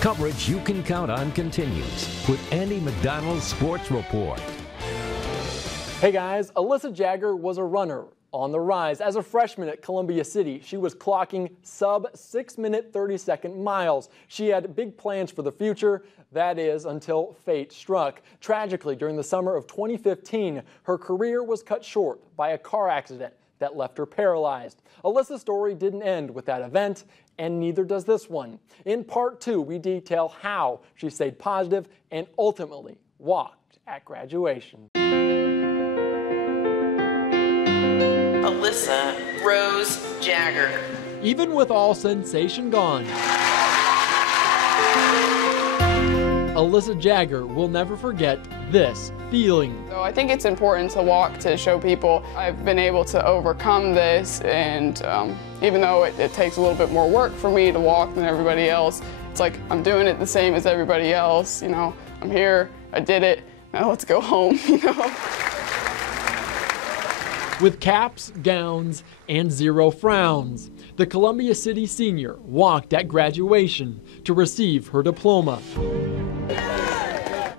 Coverage you can count on continues with Andy McDonald's Sports Report. Hey guys, Alissa Jagger was a runner on the rise. As a freshman at Columbia City, she was clocking sub 6-minute 30-second miles. She had big plans for the future, that is, until fate struck. Tragically, during the summer of 2015, her career was cut short by a car accident that left her paralyzed. Alissa's story didn't end with that event, and neither does this one. In part 2, we detail how she stayed positive and ultimately walked at graduation. Alissa Rose Jagger. Even with all sensation gone, Alissa Jagger will never forget this feeling. So I think it's important to walk to show people I've been able to overcome this, and even though it takes a little bit more work for me to walk than everybody else, it's like I'm doing it the same as everybody else. You know, I'm here, I did it, now let's go home, you know. With caps, gowns, and zero frowns, the Columbia City senior walked at graduation to receive her diploma.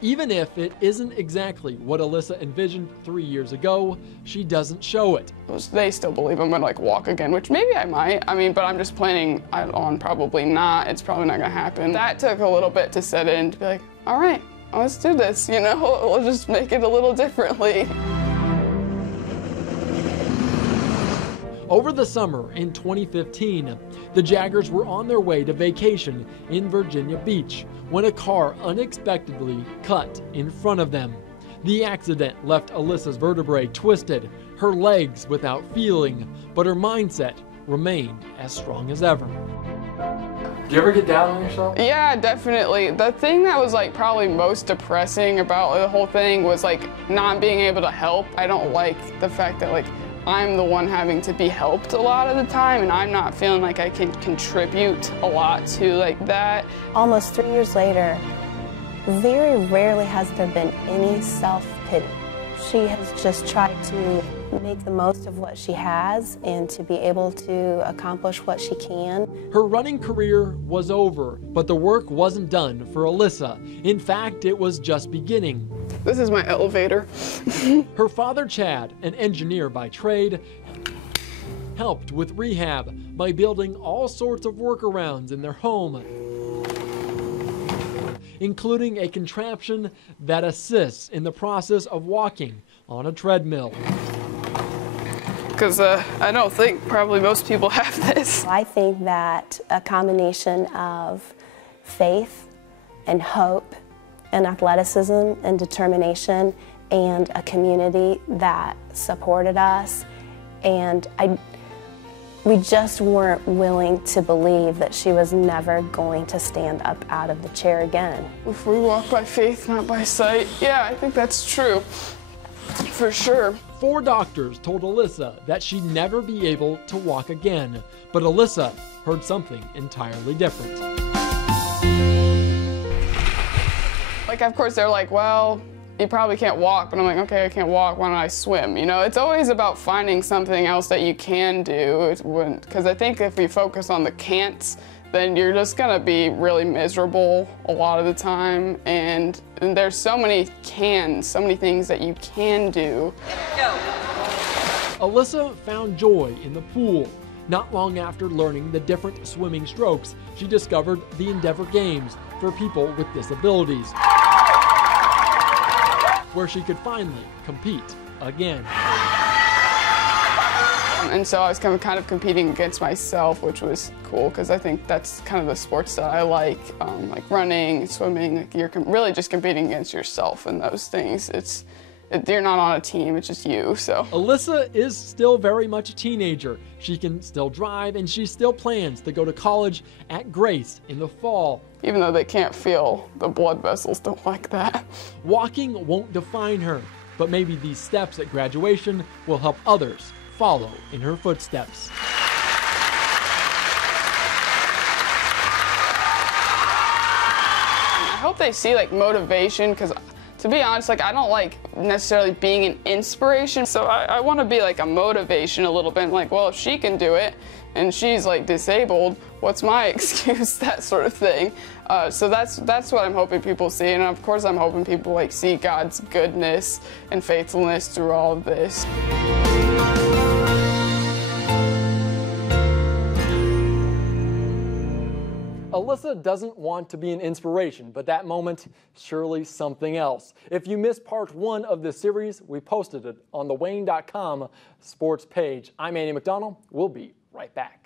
Even if it isn't exactly what Alissa envisioned 3 years ago, she doesn't show it. They still believe I'm gonna walk again, which maybe I might. I mean, but I'm just planning on probably not. It's probably not gonna happen. That took a little bit to set in, to be like, all right, let's do this, you know? We'll just make it a little differently. Over the summer in 2015, the Jaggers were on their way to vacation in Virginia Beach when a car unexpectedly cut in front of them. The accident left Alissa's vertebrae twisted, her legs without feeling, but her mindset remained as strong as ever. Do you ever get down on yourself? Yeah, definitely. The thing that was like probably most depressing about the whole thing was like not being able to help. I don't like the fact that like I'm the one having to be helped a lot of the time, and I'm not feeling like I can contribute a lot to like that. Almost 3 years later, very rarely has there been any self-pity. She has just tried to make the most of what she has and to be able to accomplish what she can. Her running career was over, but the work wasn't done for Alissa. In fact, it was just beginning. This is my elevator. Her father, Chad, an engineer by trade, helped with rehab by building all sorts of workarounds in their home, including a contraption that assists in the process of walking on a treadmill. Because I don't think probably most people have this. I think that a combination of faith and hope and athleticism and determination and a community that supported us, and we just weren't willing to believe that she was never going to stand up out of the chair again. If we walk by faith, not by sight, yeah, I think that's true, for sure. 4 doctors told Alissa that she'd never be able to walk again, but Alissa heard something entirely different. Like, of course, they're like, well, you probably can't walk, but I'm like, okay, I can't walk, why don't I swim? You know, it's always about finding something else that you can do, because I think if we focus on the can'ts, then you're just gonna be really miserable a lot of the time, and there's so many cans, so many things that you can do. Go. Alissa found joy in the pool. Not long after learning the different swimming strokes, she discovered the Endeavor Games for people with disabilities, where she could finally compete again. And so I was kind of competing against myself, which was cool, because I think that's kind of the sports that I like running, swimming. Like you're really just competing against yourself in those things. You're not on a team, it's just you, so. Alissa is still very much a teenager. She can still drive, and she still plans to go to college at Grace in the fall. Even though they can't feel, the blood vessels don't like that. Walking won't define her, but maybe these steps at graduation will help others follow in her footsteps. I hope they see like motivation, because to be honest, like I don't like necessarily being an inspiration, so I want to be like a motivation a little bit. I'm like, well, if she can do it, and she's like disabled, what's my excuse, that sort of thing. So that's what I'm hoping people see, and of course I'm hoping people like see God's goodness and faithfulness through all of this. Alissa doesn't want to be an inspiration, but that moment, surely something else. If you missed part 1 of this series, we posted it on the Wayne.com sports page. I'm Andy McDonald. We'll be right back.